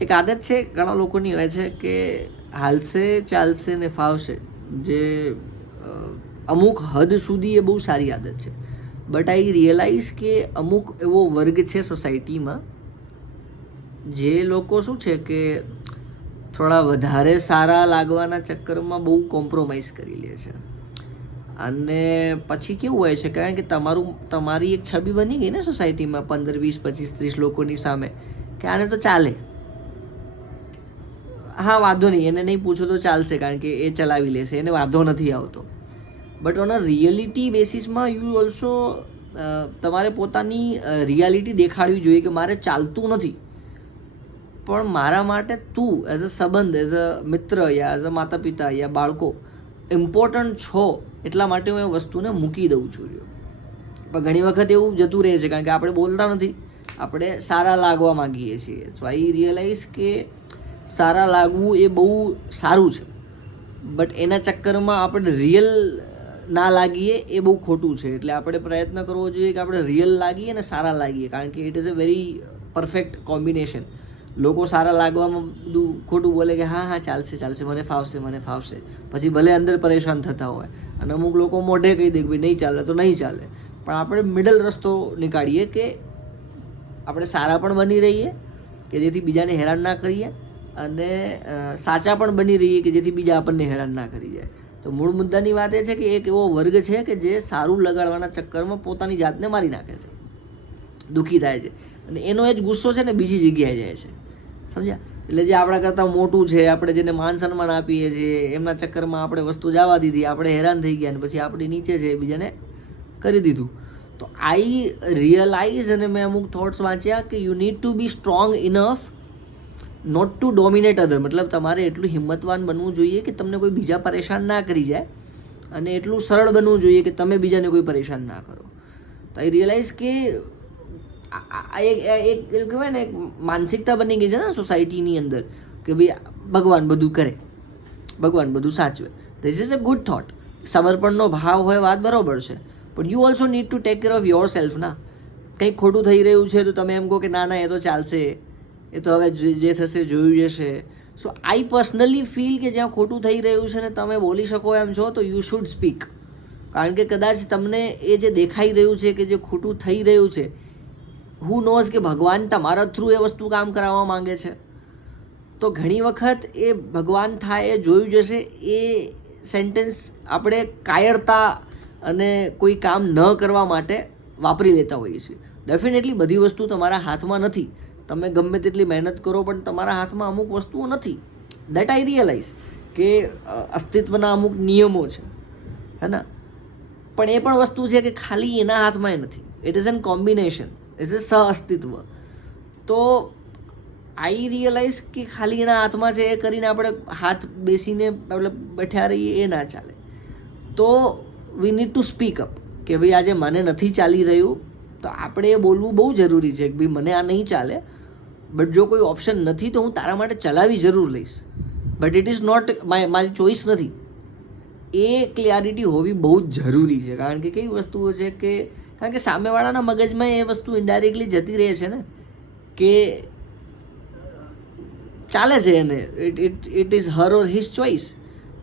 એક આદત છે ઘણા લોકોની હોય છે કે હાલશે ચાલશે ને ફાવશે, જે અમુક હદ સુધી એ બહુ સારી આદત છે. બટ આઈ રિયલાઇઝ કે અમુક એવો વર્ગ છે સોસાયટીમાં જે લોકો શું છે કે થોડા વધારે સારા લાગવાના ચક્કરમાં બહુ કોમ્પ્રોમાઇઝ કરી લે છે. અને પછી કેવું હોય છે, કારણ કે તમારી એક છબી બની ગઈ ને સોસાયટીમાં 15, 20, 25, 30 લોકોની સામે કે આને તો ચાલે, હા વાંધો નહીં, એને નહીં પૂછો તો ચાલશે કારણ કે એ ચલાવી લેશે, એને વાંધો નથી આવતો. બટ ઓન અ રિયલિટી બેસિસમાં યુ ઓલ્સો તમારે પોતાની રિયાલિટી દેખાડવી જોઈએ કે મારે ચાલતું નથી, પણ મારા માટે તું એઝ અ સંબંધ, એઝ અ મિત્ર યા એઝ અ માતા પિતા યા બાળકો ઇમ્પોર્ટન્ટ છો, એટલા માટે હું એ વસ્તુને મૂકી દઉં છું. પણ ઘણી વખત એવું જતું રહે છે કારણ કે આપણે બોલતા નથી, આપણે સારા લાગવા માગીએ છીએ. સો આઈ રિયલાઇઝ કે સારા લાગવું એ બહુ સારું છે, બટ એના ચક્કરમાં આપણે રિયલ ના લાગીએ એ બહુ ખોટું છે. એટલે આપણે પ્રયત્ન કરવો જોઈએ કે આપણે રિયલ લાગીએ અને સારા લાગીએ, કારણ કે it is a very perfect combination. લોકો સારા લાગવામાં બધું ખોટું બોલે કે હા હા ચાલશે ચાલશે, મને ફાવશે, પછી ભલે અંદર પરેશાન થતા હોય. અને અમુક લોકો મોઢે કહી દે કે ભાઈ નહીં ચાલે તો નહીં ચાલે, પણ આપણે મિડલ રસ્તો નીકાળીએ કે આપણે સારા પણ બની રહીએ કે જેથી બીજાને હેરાન ના કરીએ, અને સાચા પણ બની રહીએ કે જેથી બીજા આપણને હેરાન ના કરી જાય. તો મૂળ મુદ્દાની વાત એ છે કે એક એવો વર્ગ છે કે જે સારું લગાડવાના ચક્કરમાં પોતાની જાતને મારી નાખે છે, દુઃખી થાય છે, અને એનો એ જ ગુસ્સો છે ને બીજી જગ્યાએ જાય છે, સમજ્યા? એટલે જે આપણા કરતાં મોટું છે, આપણે જેને માન સન્માન આપીએ છીએ, એમના ચક્કરમાં આપણે વસ્તુ જવા દીધી, આપણે હેરાન થઈ ગયા, અને પછી આપણી નીચે છે એ બીજાને કરી દીધું. તો આઈ રિયલાઇઝ, અને મેં અમુક થોટ્સ વાંચ્યા કે you need to be strong enough not to dominate other. મતલબ તમારે એટલું હિંમતવાન બનવું જોઈએ કે તમને કોઈ બીજા પરેશાન ના કરી જાય, અને એટલું સરળ બનવું જોઈએ કે તમે બીજાને કોઈ પરેશાન ના કરો. તો આઈ રિયલાઇઝ કે એક કહેવાય ને એક માનસિકતા બની ગઈ છે ને સોસાયટીની અંદર કે ભાઈ ભગવાન બધું કરે, ભગવાન બધું સાચવે. This is a good thought. સમર્પણનો ભાવ હોય, વાત બરાબર છે, પણ you also need to take care of your self ના. કંઈક ખોટું થઈ રહ્યું છે તો તમે એમ કહો કે ના ના એ તો ચાલશે, એ તો હવે જે થશે જોયું જશે. સો આઈ પર્સનલી ફીલ કે જ્યાં ખોટું થઈ રહ્યું છે ને તમે બોલી શકો એમ છો તો યુ શુડ સ્પીક. કારણ કે કદાચ તમને એ જે દેખાઈ રહ્યું છે કે જે ખોટું થઈ રહ્યું છે, હુ નોઝ કે ભગવાન તમારા થ્રુ એ વસ્તુ કામ કરાવવા માંગે છે. તો ઘણી વખત એ ભગવાન થાય એ જોયું જશે એ સેન્ટેન્સ આપણે કાયરતા અને કોઈ કામ ન કરવા માટે વાપરી લેતા હોઈએ છીએ. ડેફિનેટલી બધી વસ્તુ તમારા હાથમાં નથી, તમે ગમે તેટલી મહેનત કરો પણ તમારા હાથમાં અમુક વસ્તુઓ નથી. દેટ આઈ રિયલાઇઝ કે અસ્તિત્વના અમુક નિયમો છે, હે ને? પણ એ પણ વસ્તુ છે કે ખાલી એના હાથમાં એ નથી, it is an combination, it is સહઅસ્તિત્વ. તો આઈ રિયલાઇઝ કે ખાલી એના હાથમાં છે એ કરીને આપણે હાથ બેસીને મતલબ બેઠા રહીએ એ ના ચાલે. તો we need to speak up કે ભાઈ આજે મને નથી ચાલી રહ્યું, તો આપણે એ બોલવું બહુ જરૂરી છે કે ભાઈ મને આ નહીં ચાલે, બટ જો કોઈ ઓપ્શન નથી તો હું તારા માટે ચલાવી જરૂર લઈશ, બટ ઇટ ઇઝ નોટ મારી ચોઈસ નથી. એ ક્લિયરિટી હોવી બહુ જ જરૂરી છે. કારણ કે કેવી વસ્તુઓ છે કે કારણ કે સામેવાળાના મગજમાં એ વસ્તુ ઇનડાયરેક્ટલી જતી રહે છે ને કે ચાલે છે એને, it is her or his choice.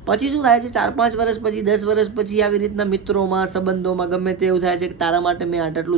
પછી શું થાય છે 4-5 વર્ષ પછી, 10 વર્ષ પછી આવી રીતના મિત્રોમાં, સંબંધોમાં ગમે તે એવું થાય છે કે તારા માટે મેં આટલું